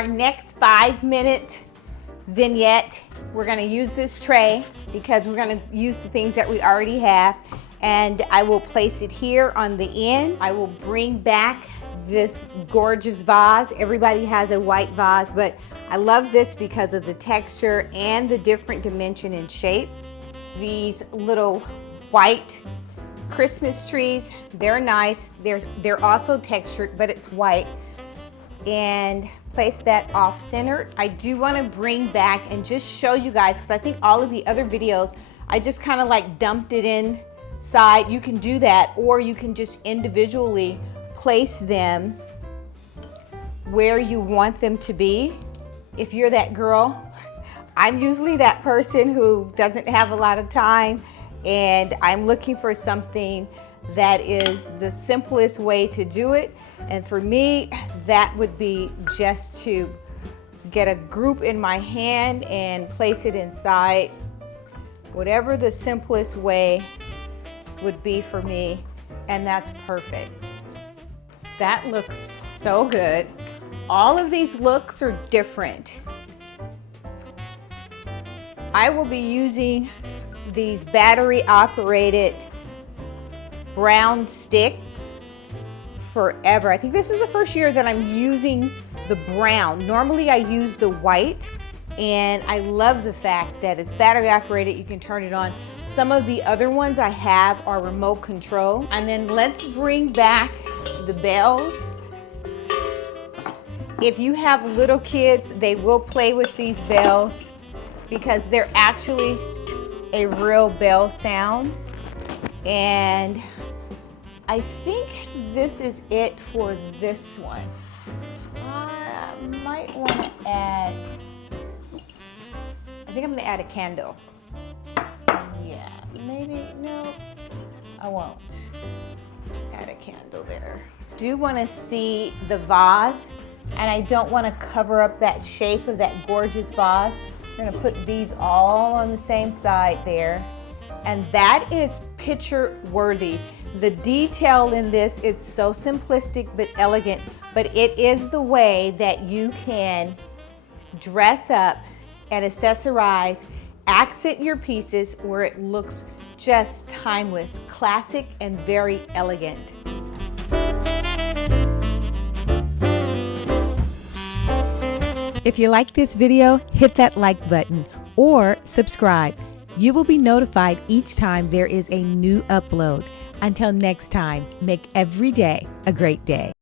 our next 5-minute vignette, we're gonna use this tray because we're gonna use the things that we already have, and I will place it here on the end. I will bring back this gorgeous vase. Everybody has a white vase, but I love this because of the texture and the different dimension and shape. These little white Christmas trees, they're nice. They're also textured, but it's white. And place that off center. I do want to bring back and just show you guys, because I think all of the other videos, I just kind of like dumped it inside. You can do that, or you can just individually place them where you want them to be. If you're that girl, I'm usually that person who doesn't have a lot of time, and I'm looking for something that is the simplest way to do it. And for me, that would be just to get a group in my hand and place it inside. Whatever the simplest way would be for me, and that's perfect. That looks so good. All of these looks are different. I will be using these battery operated brown sticks forever. I think this is the first year that I'm using the brown. Normally I use the white, and I love the fact that it's battery operated. You can turn it on. Some of the other ones I have are remote control. And then let's bring back the bells. If you have little kids, they will play with these bells because they're actually a real bell sound. And I think this is it for this one. I might want to add, I think I'm gonna add a candle. Yeah, maybe, no, I won't add a candle there. Do want to see the vase, and I don't want to cover up that shape of that gorgeous vase. I'm gonna put these all on the same side there. And that is picture worthy. The detail in this, it's so simplistic but elegant, but it is the way that you can dress up and accessorize, accent your pieces where it looks just timeless, classic, and very elegant. If you like this video, hit that like button or subscribe. You will be notified each time there is a new upload. Until next time, make every day a great day.